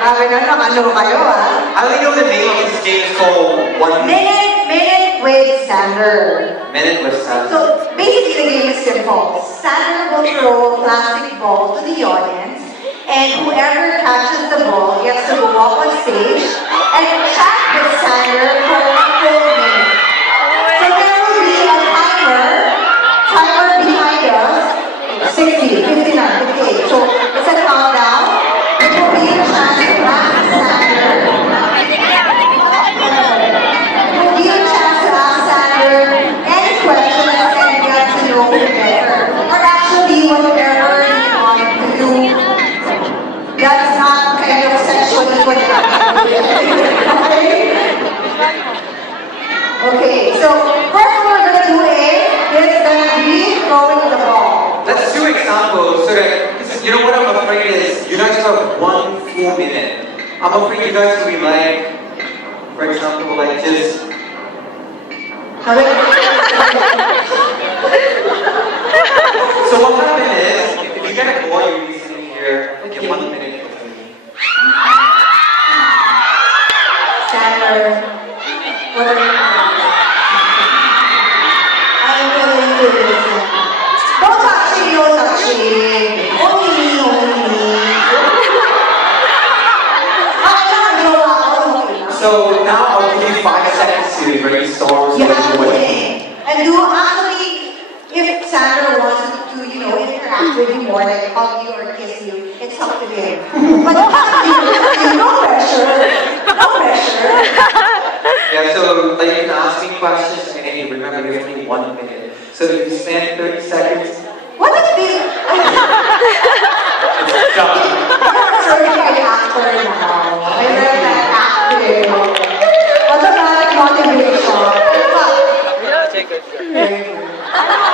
Grabe na naman, ano kayo ah? I only know the name of this game is called One Minute with Sander. Minute with Sander. So basically the game is simple. Sander will throw a plastic ball to the audience, and whoever catches the ball gets to go up on stage and chat with Sander for a full minute. So there will be a timer behind us, 60, 59, 58. So it's a countdown. It will be a chance to ask Sander. It will be a chance to ask Sander any questions and get to know him better. Or actually, whatever you want to do. That's not kind of sexually connected. Okay, so first we're gonna do is gonna be throwing the ball. Let's do examples so that, 'cause you know what I'm afraid is, you guys have 1 full minute. I'm afraid you guys will be like, for example, like just, so what happened is, if you get a ball, you're listening here, okay, 1 minute for me. Sander, what are you doing? I'm going to listen. Don't touching, no touching. Only me, only me. So now I'll give you 5 seconds to brainstorm. You have to think. And do actually, if Sander wants to, interact with you more, like hug you or kiss you, it's up to him. But actually, no pressure. No pressure. Yeah, so like you can ask me questions and then you remember you have only 1 minute. So if you spend 30 seconds, What is this? it's done. You're a certified actor now. I read that acting. Automatic motivation. Very good.